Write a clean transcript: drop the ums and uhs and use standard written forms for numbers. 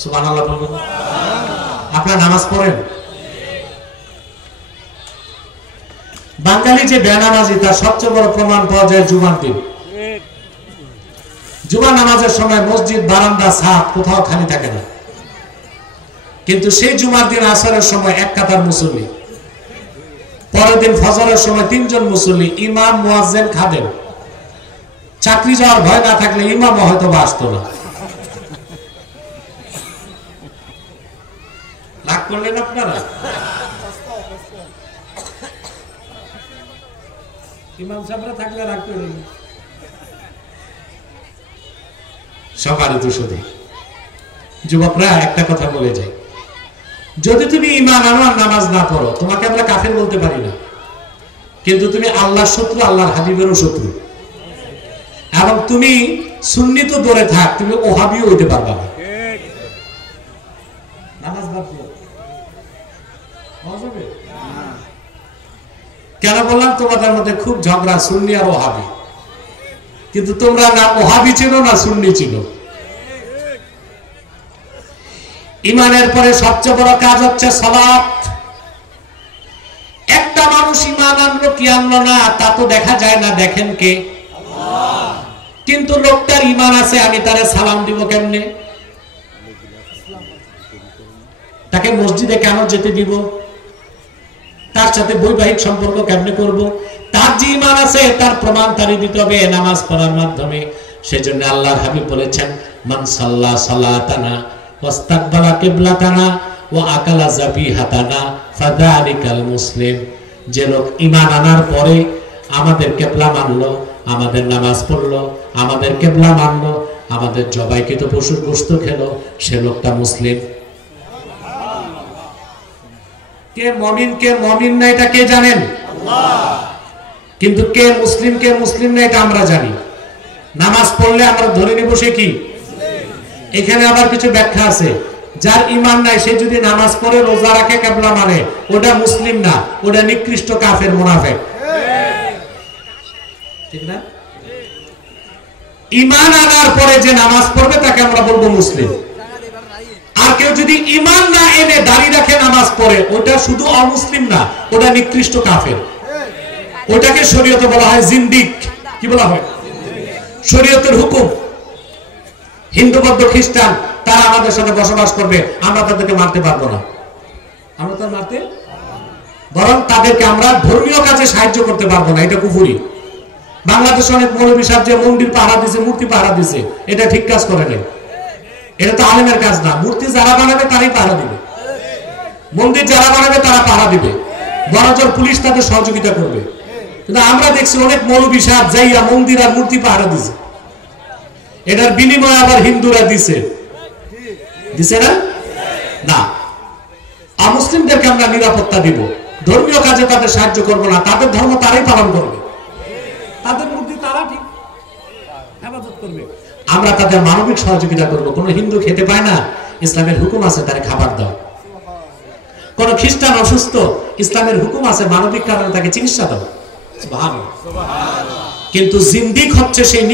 সুবহানাল্লাহ বলুন। আপনারা নামাজ পড়েন? বাঙালি যে বেনামাজি তার সবচেয়ে বড় প্রমাণ পাওয়া যায় জুমার দিন। জুমা নামাজের সময় মসজিদ, বারান্দা, ছাদ কোথাও খালি থাকে না, কিন্তু সেই জুমার দিন আসরের সময় এক কাতার মুসল্লি, পরের দিন ফজরের সময় 3 জন মুসল্লি, ইমাম, মুয়াজ্জিন, খাদেম। চাকরি যাওয়ার ভয় না থাকলে ইমাম হয়তো বা আসতো না। রাগ করলেন আপনারা? ইমাম সাহেবরা থাকলে রাগ করলেন। সম্মানিত সুধী, যুবকরা একটা কথা বলে যাই, যদি তুমি ঈমান আনো আর নামাজ না পড়ো, তোমাকে আমরা কাফের বলতে পারি না, কিন্তু তুমি আল্লাহর শত্রু, আল্লাহর হাবিবেরও শত্রু। এবং তুমি সুন্নি তো দূরে থাক, তুমি ওহাবিও হইতে পারবা না। নামাজ বাদ দিও। কেন বললাম? তোমাদের মধ্যে খুব ঝগড়া, সুন্নি আর ওহাবি, কিন্তু তোমরা না ওহাবি ছিল না সুন্নি ছিল। ঈমানের পরে সবচেয়ে বড় কাজ হচ্ছে সালাত। একটা মানুষ ঈমান আনলো কি আনলো না তা তো দেখা যায় না, দেখেন কে? আল্লাহ। কিন্তু লোকটার ঈমান আছে, আমি তারে সালাম দিব কেমনে? তাকে মসজিদে কেন যেতে দিব? তার সাথে বৈবাহিক সম্পর্ক কেমনে করব? তার যে ঈমান আছে তার প্রমাণ তারই দিতে হবে নামাজ পড়ার মাধ্যমে। সেজন্য আল্লাহর হাবিব বলেছেন, মান সাল্লা সালাতানা ওয়াস্তাকবালা কিবলাতানা ওয়া আকালা যাবিহাতানা ফাযালিকাল মুসলিম। যে লোক ঈমান আনার পরে আমাদের কিবলা মানলো, আমাদের নামাজ পড়লো, আমাদের কিবলা মানলো, আমাদের জবাইকৃত পশুর গোশত খেলো, সে লোকটা মুসলিম। কে মুমিন কে মুমিন না এটা কে জানেন? আল্লাহ। কিন্তু কে মুসলিম না এটা আমরা জানি। নামাজ পড়লে আমরা ধরে নিব সে কি মুসলিম। এখানে আবার কিছু ব্যাখ্যা আছে। যার ঈমান নাই সে যদি নামাজ পড়ে, রোজা রাখে, কিবলা মানে, ওটা মুসলিম না, ওটা নিকৃষ্ট কাফের, মুনাফিক। ঠিক না? ঈমান আনার পরে যে নামাজ পড়বে তাকে আমরা বলবো মুসলিম। আর কেউ যদি ঈমান না এনে দাড়ি রাখে নামাজ পড়ে, ওটা শুধু অমুসলিম না, ওটা নিকৃষ্ট কাফের। ওটাকে শরীয়তে বলা হয় জিন্দিক। কি বলা হয়? শরীয়তের হুকুম। হিন্দু, বৌদ্ধ, খ্রিস্টান তারা আমাদের সাথে বসবাস করবে, আমরা তাদেরকে মারতে পারবো না। আমরা তো মারতে, বরং তাদেরকে আমরা ধর্মীয় কাজে সাহায্য করতে পারবো না, এটা কুফরি। বাংলাদেশে অনেক মৌলবী সাহেব যে মন্দির পাহারা দিছে, মূর্তি পাহারা দিছে, এটা ঠিক কাজ করে নাই। এটা তো আলেমের কাজ না। মূর্তি যারা বানাবে তারাই পাহারা দিবে, মন্দির যারা বানাবে তারা পাহারা দিবে, বড়জোর পুলিশ তাদের সহযোগিতা করবে। কিন্তু আমরা দেখছি অনেক মৌলবী সাহেব যাইয়া মন্দির আর মূর্তি পাহারা দিছে, এটার বিনিময়ে আবার হিন্দুরা দিছে না? না, অমুসলিমদেরকে আমরা নিরাপত্তা দিব, ধর্মীয় কাজে তাদের সাহায্য করব না, তাদের ধর্ম তারাই পালন করবে, তাদের মূর্তি তারা ঠিক হেফাজত করবে, আমরা তাদের মানবিক সহযোগিতা করব। কোন হিন্দু খেতে পায় না, ইসলামের হুকুম আছে তারে খাবার দাও। কোন খ্রিস্টান অসুস্থ, ইসলামের হুকুম আছে মানবিক কারণে তাকে চিকিৎসা দাও। সুবহানাল্লাহ। কিন্তু জিন্দিক হচ্ছে সেই